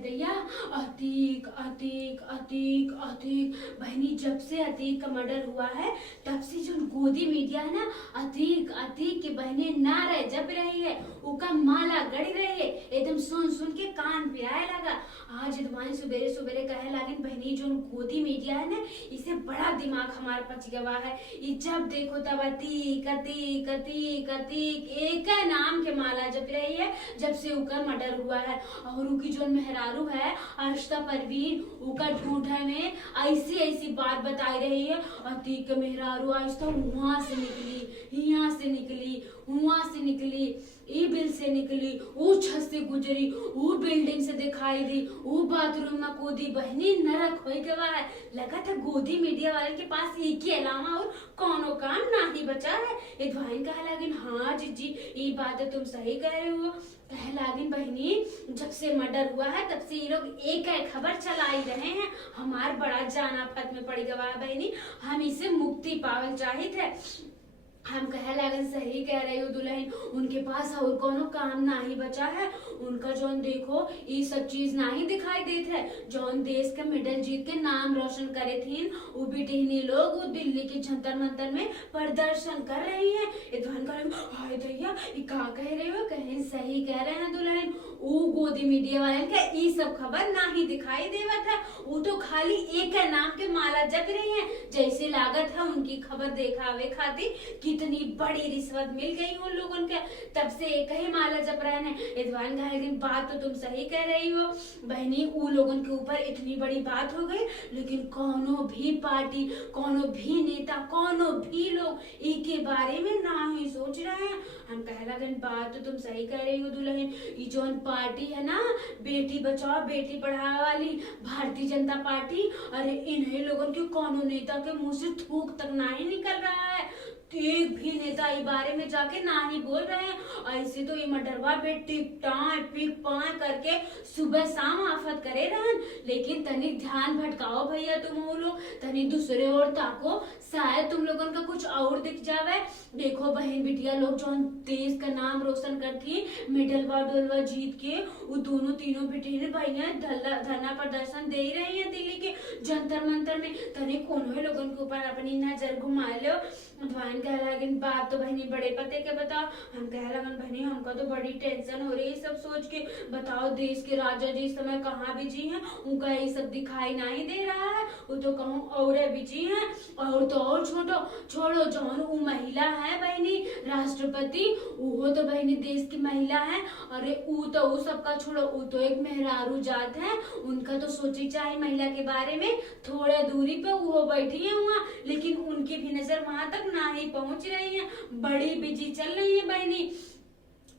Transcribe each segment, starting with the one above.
दैया, अतीक अतीक अतीक अतीक बहनी, जब से अतीक का मर्डर हुआ है तब से जो गोदी मीडिया है ना, अतीक अतीक की बहने नारे जप रही है, उका माला गड़ी रही है, एकदम सुन सुन के कान पिराए लगा। आज तुम्हारी सुबेरे सुबेरे कहे लागिन बहनी, जो गोदी मीडिया है ना, इसे बड़ा दिमाग हमारा पच गवा है। जब देखो तब अतीक अतीक अतीक अतीक एक नाम के माला जप रही है जब से उका मर्डर हुआ है। और उनकी जो मेहरारू है आशिता परवीन, उका ढूंढे में ऐसी ऐसी बात बताई रही है। अतीक के मेहरारू आशिता वहां से निकली, यहाँ से निकली, वहां से निकली, ई बिल से निकली, वो छत से गुजरी, वो बिल्डिंग से दिखाई दी, वो बाथरूम में कूदी। बहनी नरक हो गवा है। लगा था गोदी मीडिया वाले के पास एक ही अलावा और कोनो काम नहीं बचा है। एक भाई कहा लागिन, हाँ जीजी ये बात तुम सही कह रहे हो। कह लागिन बहनी, जब से मर्डर हुआ है तब से ये लोग एक खबर चलाई रहे हैं। हमार बड़ा जाना फत में पड़ गवा है बहनी, हम इसे मुक्ति पावल चाहिए थे। हम कहे लागन, सही कह रही हो दुल्हन, उनके पास और कोनो काम नहीं बचा है। उनका जौन देखो ये सब चीज नहीं दिखाई देते है। जौन देश के मेडल जीत के नाम रोशन करे थीन, वो बिटिहनी लोग वो दिल्ली के जंतर मंतर में प्रदर्शन कर रही है। इधन करेंगे, हाय दैया ये का कह रहे हो। कहीं सही कह रहे हैं दुल्हन, वो गोदी मीडिया वाले का ये सब खबर नहीं दिखाई देवा था। वो तो खाली एक नाम के माला जप रही है, जैसे लागत है उनकी खबर दिखावे खातिर कितनी बड़ी रिश्वत मिल गई उन लोगों के। तब से एक ही माला जप रहे हैं। इधवान कहा, लेकिन बात तो तुम सही कह रही हो बहनी, उन लोगों के ऊपर इतनी बड़ी बात हो गई, लेकिन कोनो भी पार्टी, कोनो भी नेता, कोनो भी लोग एक के बारे में ना ही सोच रहे हैं। हम कह लगन, बात तो तुम सही कह रही हो दुल्हन, ये जो पार्टी है ना, बेटी बचाओ बेटी पढ़ाओ वाली भारतीय जनता पार्टी, अरे इन्हीं लोगों के कोनो नेता के मुंह से थूक तक नहीं निकल रहा है। एक भी नेता इस बारे में जाके ना ही बोल रहे हैं। ऐसे तो ये मडरवा पे टिक टाँ पिक पाँ करके सुबह शाम आफत करे रहन। लेकिन तनिक ध्यान भटकाओ भैया तुम वो लोग, तनिक दूसरे ओर ताको, शायद तुम लोगों का कुछ और दिख जावे। देखो बहन बिटिया लोग जो देश का नाम रोशन करती, मेडलवा डोलवा जीत के, वो दोनों तीनों बेटे भैया धरना प्रदर्शन दे रही है दिल्ली के जंतर मंतर में। तनिक कोनो लोगों के ऊपर अपनी नजर घुमा लो। भगवान कह लगन, बात तो बहनी बड़े पते के बताओ। हम कह लगन, बहनी हमका तो बड़ी टेंशन हो रही है सब सोच के। बताओ देश के राजा जी इस समय कहाँ बिजी हैं, उनका ये सब दिखाई नहीं दे रहा है। वो तो कहूँ और बिजी हैं। और तो और छोड़ो जौन वो महिला है बहनी राष्ट्रपति, वो तो बहनी देश की महिला है। अरे वो तो वो सबका छोड़ो, वो तो एक मेहरारू जात है, उनका तो सोची चाहिए महिला के बारे में। थोड़े दूरी पे वो बैठी है वहाँ, लेकिन उनकी भी नजर वहां तक ना ही पहुंच रही है। बड़ी बिजी चल रही है बहनी।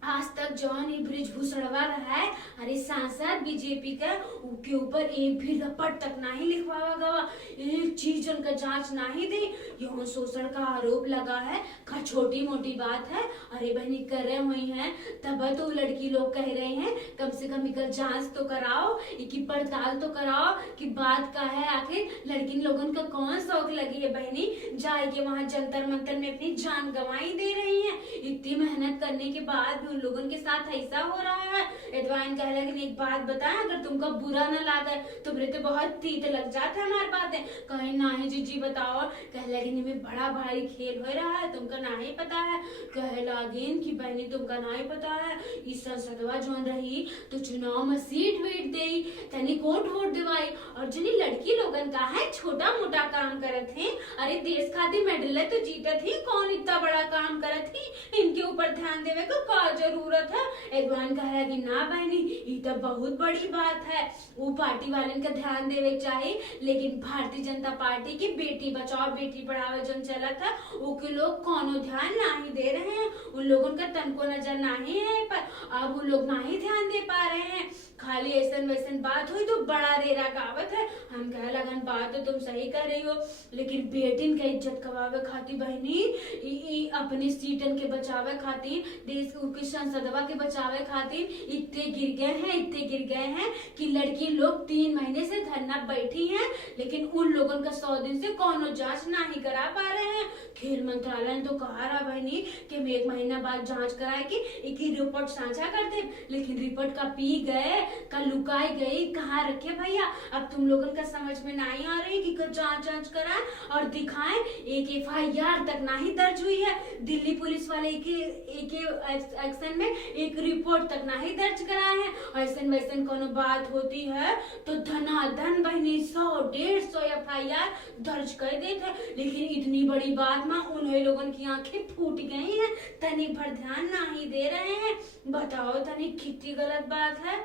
आज तक जौन ये ब्रिजभूषणवा रहा है, अरे सांसद बीजेपी का, उसके ऊपर एक भी रपट तक नहीं लिखवावा गवा, एक चीज उनका जांच नहीं दी। यौन शोषण का आरोप लगा है, का छोटी मोटी बात है। अरे बहनी कर रहे हुई हैं, तब तो लड़की लोग कह रहे हैं कम से कम इनका जांच तो कराओ, इनकी पड़ताल तो कराओ कि बात का है। आखिर लड़की लोगों का कौन शौक लगी है बहनी जाए के वहां जंतर मंतर में अपनी जान गंवाई दे रही है। इतनी मेहनत करने के बाद उन लोगों के साथ ऐसा हो रहा है। एडवाइन कह लगे, एक बात बताएं, अगर तुमको बुरा न लगे तो मेरे तो बहुत तीत लग जाता है हमारी बातें। कहीं नहीं जीजी बताओ। कह लगे, में बड़ा भारी खेल हो रहा है, तुमका नहीं पता है। कह लागिन कि बहनी तुमका नहीं पता है, इस संसदवा जोन रही तो चुनाव में सीट वीट दे, तनी वोट दिवाई। और जनी लड़की लोगन का है छोटा मोटा काम करत है, अरे देश खातिर मेडल तो जीतत ही, कौन इतना बड़ा काम करत ही, इनके ऊपर ध्यान देवे को का जरूरत है। एडवान कहा कि ना बहनी ये तो बहुत बड़ी बात है, वो पार्टी वाले का ध्यान देवे चाहिए। लेकिन भारतीय जनता पार्टी की बेटी बचाओ बेटी पढ़ाओ जो चला था, वो के लोग कोनो ध्यान नहीं दे रहे हैं। उन लोगों का तन को नजर नहीं है, पर अब वो लोग नहीं ध्यान दे पा रहे हैं। खाली ऐसन वैसन बात हुई तो बड़ा रेरा कावत है। हम कह लगन, बात तो तुम सही कर रही हो, लेकिन बेटिन का इज्जत कमावे खातिर बहनी अपनी सीटन के बचावे खातिर, देश की संसदवा के बचावे खातिर इतने गिर गए हैं कि लड़की लोग 3 महीने से धरना बैठी हैं, लेकिन उन लोगों का 100 दिन से कोनो जांच नहीं करा पा रहे हैं। खेल मंत्रालय ने तो कहा रहा बहनी कि हम 1 महीना बाद जांच कराए कि एक ही रिपोर्ट साझा कर दे, लेकिन रिपोर्ट का पी गए, का लुकाई गई, कहाँ रखे भैया। अब तुम लोगों का समझ में नहीं आ रही कि जांच कराएं और दिखाएं। एक FIR तक नहीं दर्ज हुई है। दिल्ली पुलिस वाले एक एक्शन में एक रिपोर्ट तक नहीं दर्ज कराए हैं। ऐसन वैसन कोनो बात होती है तो धनाधन बहनी 100-150 FIR दर्ज कर देते, लेकिन इतनी बड़ी बात में उन्हें लोगों की आंखें फूट गई हैं, तनी भर ध्यान नहीं दे रहे हैं। बताओ तनी कितनी गलत बात है।